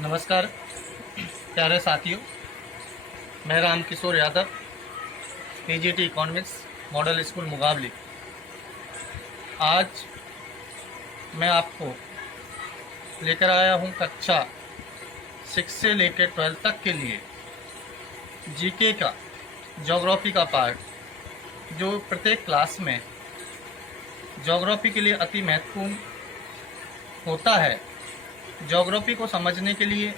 नमस्कार प्यारे साथियों, मैं Ram Kishore Yadav, PGT economics model school Mungaoli. आज मैं आपको लेकर आया हूं कक्षा 6 से लेकर 12 तक के लिए जीके का ज्योग्राफी का पार्ट, जो प्रत्येक क्लास में ज्योग्राफी के लिए अति महत्वपूर्ण होता है। ज्योग्राफी को समझने के लिए,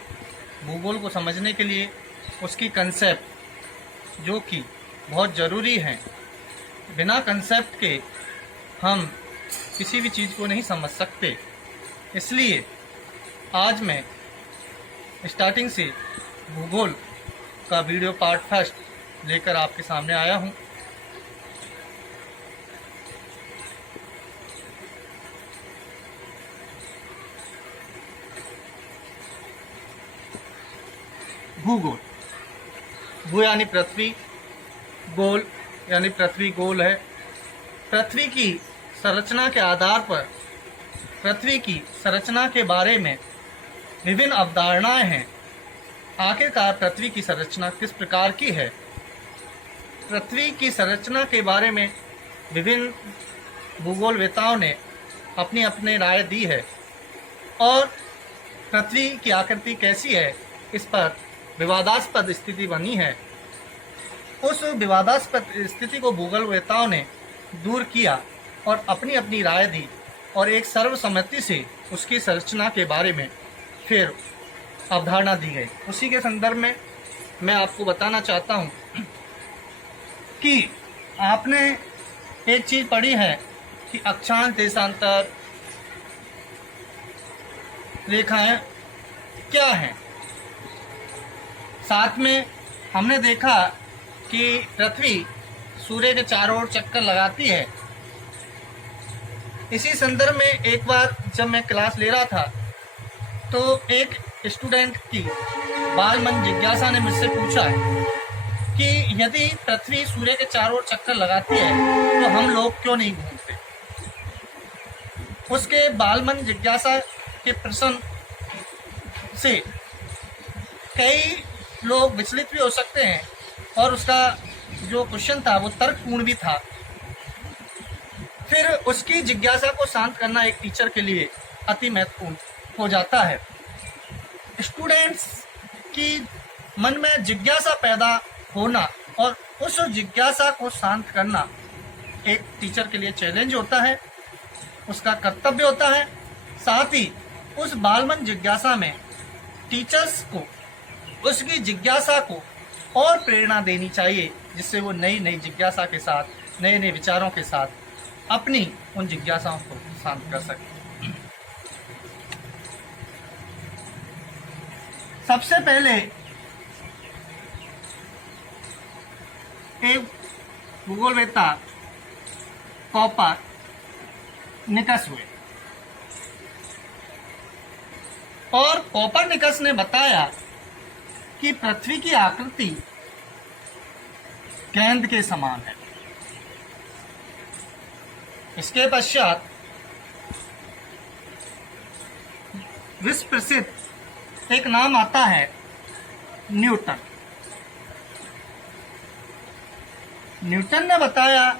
भूगोल को समझने के लिए उसकी कंसेप्ट जो कि बहुत ज़रूरी है। बिना कंसेप्ट के हम किसी भी चीज़ को नहीं समझ सकते। इसलिए आज मैं स्टार्टिंग से भूगोल का वीडियो पार्ट फर्स्ट लेकर आपके सामने आया हूँ। भूगोल, भू यानी पृथ्वी, गोल यानी पृथ्वी गोल है। पृथ्वी की संरचना के आधार पर पृथ्वी की संरचना के बारे में विभिन्न अवधारणाएं हैं। आखिरकार पृथ्वी की संरचना किस प्रकार की है? पृथ्वी की संरचना के बारे में विभिन्न भूगोलवेताओं ने अपनी अपनी राय दी है और पृथ्वी की आकृति कैसी है, इस पर विवादास्पद स्थिति बनी है। उस विवादास्पद स्थिति को भूगोलवेताओं ने दूर किया और अपनी अपनी राय दी और एक सर्वसम्मति से उसकी संरचना के बारे में फिर अवधारणा दी गई। उसी के संदर्भ में मैं आपको बताना चाहता हूँ कि आपने एक चीज़ पढ़ी है कि अक्षांश देशांतर रेखाएं क्या हैं। साथ में हमने देखा कि पृथ्वी सूर्य के चारों ओर चक्कर लगाती है। इसी संदर्भ में एक बार जब मैं क्लास ले रहा था तो एक स्टूडेंट की बालमन जिज्ञासा ने मुझसे पूछा कि यदि पृथ्वी सूर्य के चारों ओर चक्कर लगाती है तो हम लोग क्यों नहीं घूमते। उसके बालमन जिज्ञासा के प्रश्न से कई लोग विचलित भी हो सकते हैं और उसका जो क्वेश्चन था वो तर्कपूर्ण भी था। फिर उसकी जिज्ञासा को शांत करना एक टीचर के लिए अति महत्वपूर्ण हो जाता है। स्टूडेंट्स की मन में जिज्ञासा पैदा होना और उस जिज्ञासा को शांत करना एक टीचर के लिए चैलेंज होता है, उसका कर्तव्य होता है। साथ ही उस बालमन जिज्ञासा में टीचर्स को उसकी जिज्ञासा को और प्रेरणा देनी चाहिए, जिससे वो नई नई जिज्ञासा के साथ, नए नए विचारों के साथ अपनी उन जिज्ञासाओं को शांत कर सके। सबसे पहले एक भूगोलवेता कोपरनिकस हुए और कोपरनिकस ने बताया कि पृथ्वी की आकृति गेंद के समान है। इसके पश्चात विश्व प्रसिद्ध एक नाम आता है न्यूटन। न्यूटन ने बताया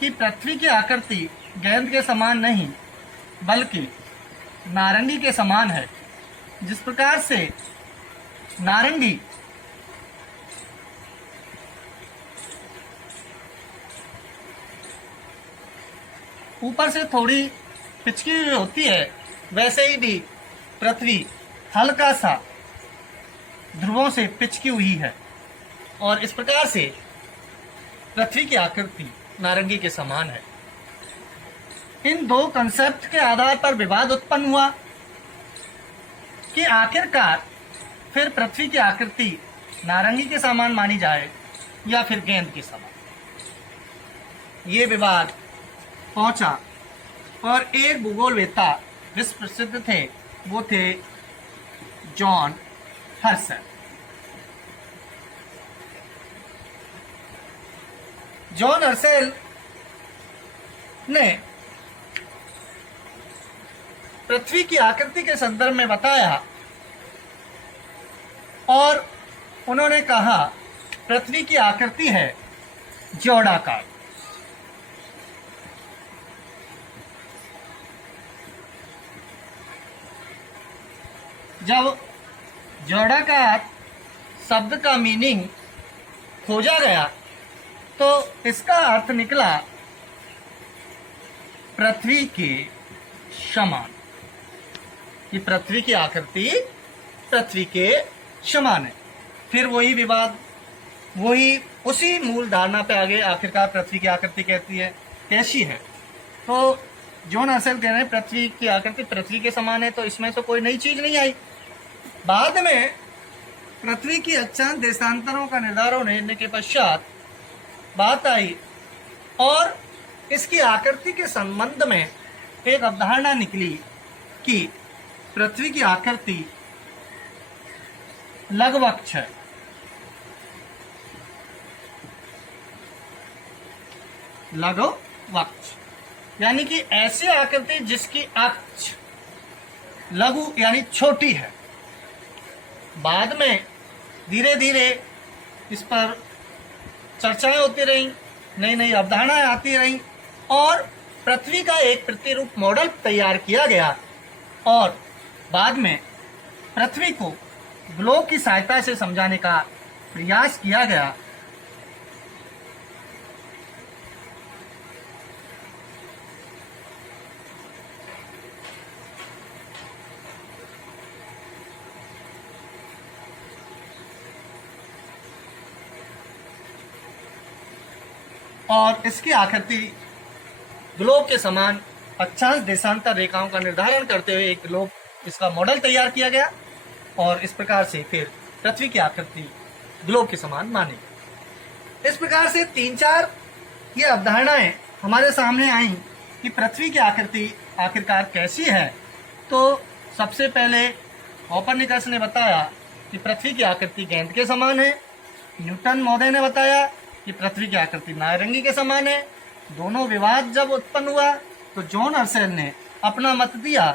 कि पृथ्वी की आकृति गेंद के समान नहीं बल्कि नारंगी के समान है। जिस प्रकार से नारंगी ऊपर से थोड़ी पिचकी हुई होती है, वैसे ही भी पृथ्वी हल्का सा ध्रुवों से पिचकी हुई है और इस प्रकार से पृथ्वी की आकृति नारंगी के समान है। इन दो कंसेप्ट के आधार पर विवाद उत्पन्न हुआ कि आखिरकार फिर पृथ्वी की आकृति नारंगी के समान मानी जाए या फिर गेंद के समान। ये विवाद पहुंचा और एक भूगोलवेता विश्व प्रसिद्ध थे, वो थे जॉन हर्शल। जॉन हर्शल ने पृथ्वी की आकृति के संदर्भ में बताया और उन्होंने कहा पृथ्वी की आकृति है जोड़ाकार। जब जोड़ाकार शब्द का मीनिंग खोजा गया तो इसका अर्थ निकला पृथ्वी के समान, कि पृथ्वी की आकृति पृथ्वी के समान है। फिर वही विवाद, वही उसी मूल धारणा पे आगे आखिरकार पृथ्वी की आकृति कहती है कैसी है। तो जॉन हर्शल कह रहे हैं पृथ्वी की आकृति पृथ्वी के समान है, तो इसमें तो कोई नई चीज नहीं आई। बाद में पृथ्वी की अक्षांश देशांतरों का निर्धारण होने के पश्चात बात आई और इसकी आकृति के संबंध में एक अवधारणा निकली कि पृथ्वी की आकृति लघुवक्ष है। लघुवक्ष यानी कि ऐसी आकृति जिसकी अक्ष लघु यानी छोटी है। बाद में धीरे धीरे इस पर चर्चाएं होती रहीं, नई नई अवधारणाएं आती रहीं और पृथ्वी का एक प्रतिरूप मॉडल तैयार किया गया और बाद में पृथ्वी को ग्लोब की सहायता से समझाने का प्रयास किया गया। और इसकी आकृति ग्लोब के समान अक्षांश देशांतर रेखाओं का निर्धारण करते हुए एक ग्लोब इसका मॉडल तैयार किया गया और इस प्रकार से फिर पृथ्वी की आकृति ग्लोब के समान मानी। इस प्रकार से 3-4 ये अवधारणाएं हमारे सामने आई कि पृथ्वी की आकृति आखिरकार कैसी है। तो सबसे पहले कोपरनिकस ने बताया कि पृथ्वी की आकृति गेंद के समान है। न्यूटन महोदय ने बताया कि पृथ्वी की आकृति नारंगी के समान है। दोनों विवाद जब उत्पन्न हुआ तो जॉन हर्शल ने अपना मत दिया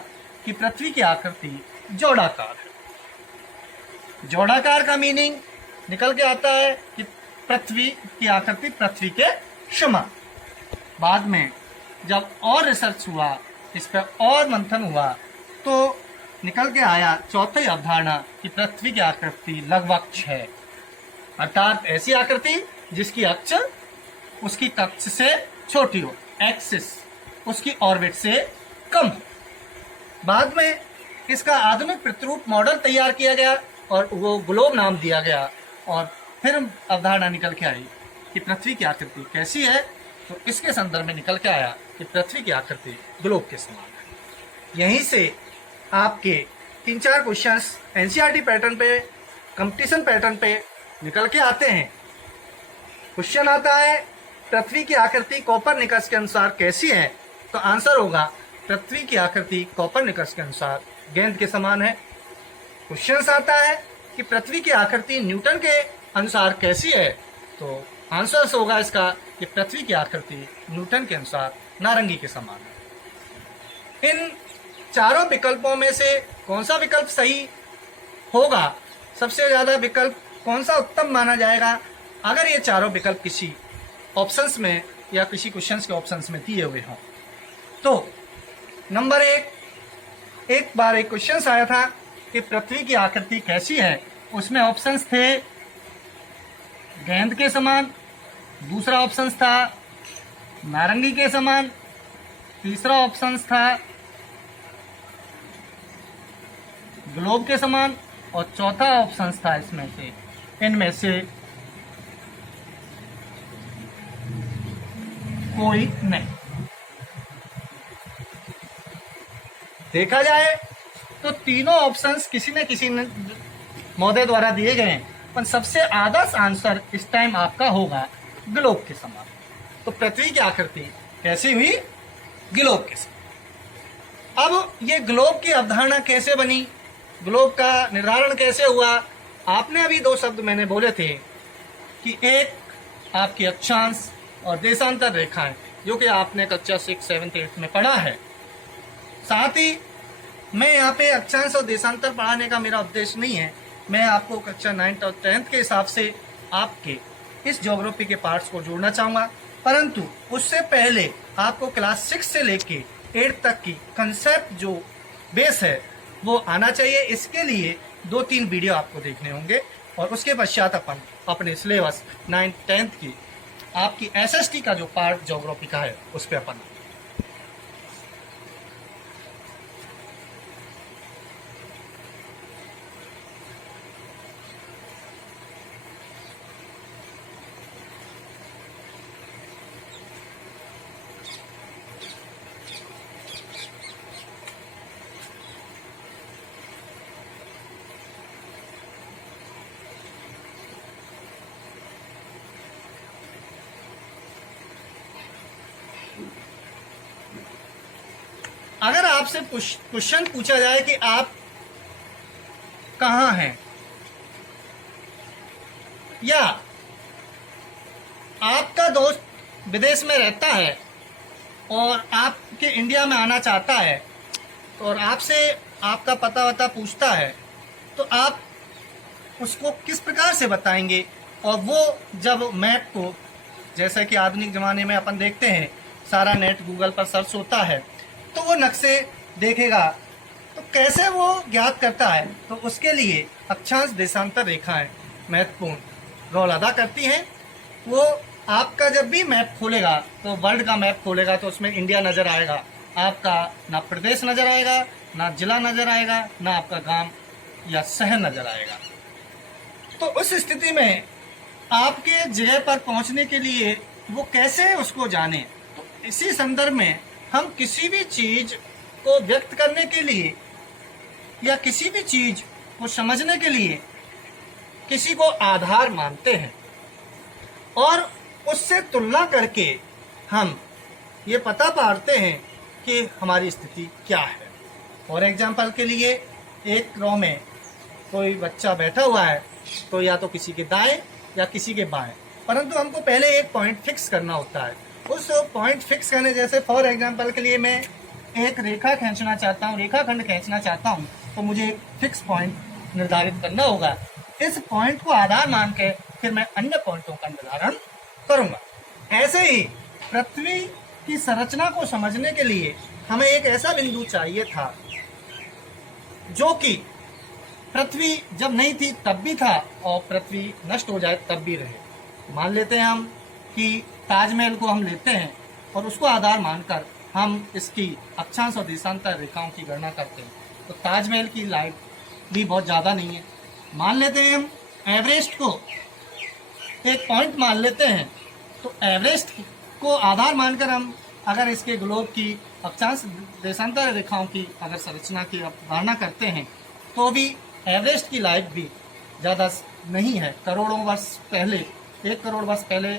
कि पृथ्वी की आकृति जोड़ाकार है। जोड़ाकार का मीनिंग निकल के आता है कि पृथ्वी की आकृति पृथ्वी के समान। बाद में जब और रिसर्च हुआ, इस पर और मंथन हुआ तो निकल के आया चौथी अवधारणा कि पृथ्वी की आकृति लघुवक्ष है, अर्थात ऐसी आकृति जिसकी अक्ष उसकी कक्ष से छोटी हो, एक्सिस उसकी ऑर्बिट से कम हो। बाद में इसका आधुनिक प्रतिरूप मॉडल तैयार किया गया और वो ग्लोब नाम दिया गया और फिर अवधारणा निकल के आई कि पृथ्वी की आकृति कैसी है। तो इसके संदर्भ में निकल के आया कि पृथ्वी की आकृति ग्लोब के समान है। यहीं से आपके 3-4 क्वेश्चंस एनसीईआरटी पैटर्न पे, कंपटीशन पैटर्न पे निकल के आते हैं। क्वेश्चन आता है पृथ्वी की आकृति कोपरनिकस के अनुसार कैसी है, तो आंसर होगा पृथ्वी की आकृति कोपरनिकस के अनुसार गेंद के समान है। क्वेश्चन आता है कि पृथ्वी की आकृति न्यूटन के अनुसार कैसी है, तो आंसर होगा इसका कि पृथ्वी की आकृति न्यूटन के अनुसार नारंगी के समान है। इन चारों विकल्पों में से कौन सा विकल्प सही होगा, सबसे ज्यादा विकल्प कौन सा उत्तम माना जाएगा, अगर ये चारों विकल्प किसी ऑप्शंस में या किसी क्वेश्चंस के ऑप्शंस में दिए हुए हों। तो नंबर 1, एक बार एक क्वेश्चन आया था कि पृथ्वी की आकृति कैसी है, उसमें ऑप्शंस थे गेंद के समान, दूसरा ऑप्शन था नारंगी के समान, तीसरा ऑप्शन था ग्लोब के समान और चौथा ऑप्शन था इनमें से कोई नहीं। देखा जाए तो तीनों ऑप्शंस किसी न किसी महोदय द्वारा दिए गए हैं, पर सबसे आदर्श आंसर इस टाइम आपका होगा ग्लोब के समान। तो पृथ्वी की आकृति कैसी हुई, ग्लोब के समान। अब ये ग्लोब की अवधारणा कैसे बनी, ग्लोब का निर्धारण कैसे हुआ, आपने अभी 2 शब्द मैंने बोले थे कि एक आपकी अक्षांश और देशांतर रेखाएं, जो कि आपने कक्षा 6, 7, 8 में पढ़ा है। साथ ही मैं यहाँ पे अक्षांश और देशांतर पढ़ाने का मेरा उद्देश्य नहीं है, मैं आपको कक्षा 9th और 10th के हिसाब से आपके इस ज्योग्राफी के पार्ट्स को जोड़ना चाहूँगा, परंतु उससे पहले आपको क्लास 6 से लेके 8 तक की कंसेप्ट जो बेस है वो आना चाहिए। इसके लिए 2-3 वीडियो आपको देखने होंगे और उसके पश्चात अपन अपने सिलेबस 9th 10th की आपकी SST का जो पार्ट ज्योग्राफी का है उस पर अपन अगर आपसे क्वेश्चन पूछा जाए कि आप कहाँ हैं या आपका दोस्त विदेश में रहता है और आपके इंडिया में आना चाहता है और आपसे आपका पता वता पूछता है, तो आप उसको किस प्रकार से बताएंगे? और वो जब मैप को, जैसा कि आधुनिक ज़माने में अपन देखते हैं सारा नेट गूगल पर सर्च होता है, तो वो नक्शे देखेगा, तो कैसे वो ज्ञात करता है? तो उसके लिए अक्षांश देशांतर रेखाएं महत्वपूर्ण रोल अदा करती हैं। वो आपका जब भी मैप खोलेगा तो वर्ल्ड का मैप खोलेगा तो उसमें इंडिया नज़र आएगा, आपका ना प्रदेश नज़र आएगा, ना जिला नज़र आएगा, ना आपका गांव या शहर नज़र आएगा। तो उस स्थिति में आपके जगह पर पहुंचने के लिए वो कैसे उसको जाने? तो इसी संदर्भ में हम किसी भी चीज को व्यक्त करने के लिए या किसी भी चीज को समझने के लिए किसी को आधार मानते हैं और उससे तुलना करके हम ये पता पाते हैं कि हमारी स्थिति क्या है। फॉर एग्जाम्पल के लिए एक रो में कोई बच्चा बैठा हुआ है तो या तो किसी के दाएं या किसी के बाएं, परंतु हमको पहले एक पॉइंट फिक्स करना होता है। उस पॉइंट फिक्स करने, जैसे फॉर एग्जांपल के लिए मैं एक रेखा खींचना चाहता हूँ, रेखाखंड खींचना चाहता हूँ, तो मुझे एक फिक्स पॉइंट निर्धारित करना होगा। इस पॉइंट को आधार मान के फिर मैं अन्य पॉइंटों का निर्धारण करूंगा। ऐसे ही पृथ्वी की संरचना को समझने के लिए हमें एक ऐसा बिंदु चाहिए था जो कि पृथ्वी जब नहीं थी तब भी था और पृथ्वी नष्ट हो जाए तब भी रहे। मान लेते हैं हम कि ताजमहल को हम लेते हैं और उसको आधार मानकर हम इसकी अक्षांश और देशांतर रेखाओं की गणना करते हैं, तो ताजमहल की लाइट भी बहुत ज़्यादा नहीं है। मान लेते हैं हम एवरेस्ट को एक पॉइंट मान लेते हैं, तो एवरेस्ट को आधार मानकर हम अगर इसके ग्लोब की अक्षांश देशांतर रेखाओं की अगर संरचना की अवधारणा करते हैं तो भी एवरेस्ट की लाइफ भी ज़्यादा नहीं है। करोड़ों वर्ष पहले, 1 करोड़ वर्ष पहले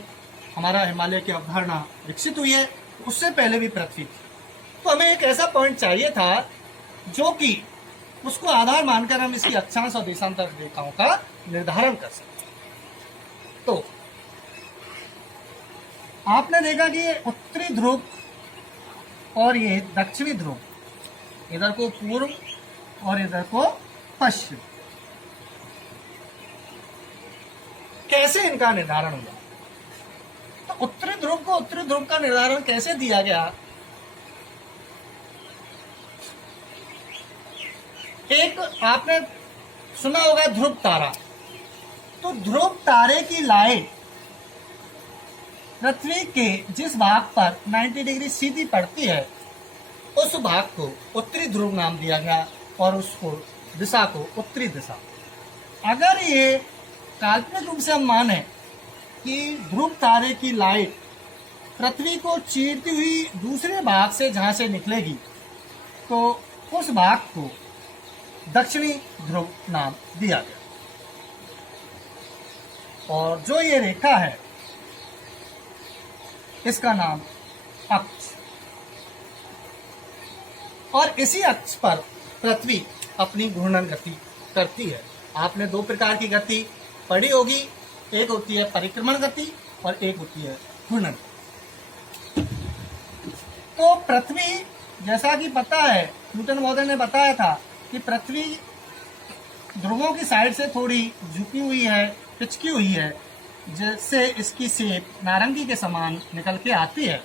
हमारा हिमालय की अवधारणा विकसित हुई है, उससे पहले भी पृथ्वी थी। तो हमें एक ऐसा पॉइंट चाहिए था जो कि उसको आधार मानकर हम इसकी अक्षांश और देशांतर रेखाओं का निर्धारण कर सकते। तो आपने देखा कि ये उत्तरी ध्रुव और ये दक्षिणी ध्रुव, इधर को पूर्व और इधर को पश्चिम, कैसे इनका निर्धारण हुआ? तो उत्तरी ध्रुव को उत्तरी ध्रुव का निर्धारण कैसे दिया गया? एक आपने सुना होगा ध्रुव तारा। तो ध्रुव तारे की लाइट पृथ्वी के जिस भाग पर 90 डिग्री सीधी पड़ती है उस भाग को उत्तरी ध्रुव नाम दिया गया और उसको दिशा को उत्तरी दिशा। अगर ये काल्पनिक रूप से हम माने कि ध्रुव तारे की लाइट पृथ्वी को चीरती हुई दूसरे भाग से जहां से निकलेगी तो उस भाग को दक्षिणी ध्रुव नाम दिया गया। और जो ये रेखा है इसका नाम अक्ष, और इसी अक्ष पर पृथ्वी अपनी घूर्णन गति करती है। आपने 2 प्रकार की गति पढ़ी होगी, एक होती है परिक्रमण गति और एक होती है घूर्णन। तो पृथ्वी, जैसा कि पता है न्यूटन महोदय ने बताया था कि पृथ्वी ध्रुवों की साइड से थोड़ी झुकी हुई है, पिचकी हुई है, जिससे इसकी शेप नारंगी के समान निकल के आती है,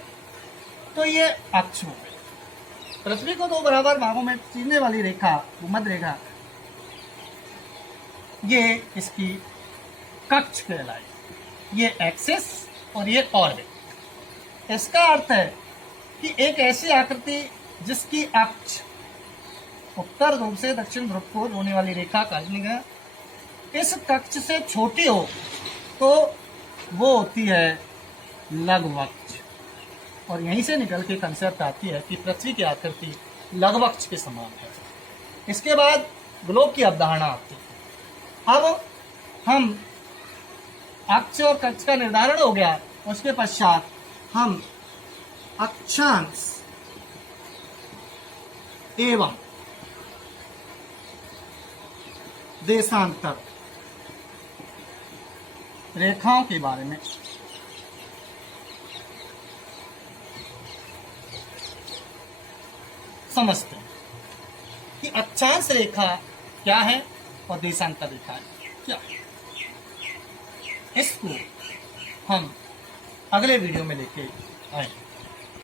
तो ये अक्ष हो गई। पृथ्वी को दो बराबर भागों में चीरने वाली रेखा, भूमध्य रेखा, ये इसकी कक्ष कहलाई। ये एक्सिस और ये ऑर्बिट। इसका अर्थ है कि एक ऐसी आकृति जिसकी अक्ष उत्तर ध्रुव से दक्षिण ध्रुव को जोड़ने वाली रेखा काल्पनिक है, इस कक्ष से छोटी हो तो वो होती है लघुवक्ष। और यहीं से निकल के कंसेप्ट आती है कि पृथ्वी की आकृति लघुवक्ष के समान है। इसके बाद ग्लोब की अवधारणा आती है। अब हम अक्ष और कक्ष का निर्धारण हो गया, उसके पश्चात हम अक्षांश एवं देशांतर रेखाओं के बारे में समझते हैं कि अक्षांश रेखा क्या है और देशांतर रेखा क्या है। इसको हम अगले वीडियो में लेके आएंगे।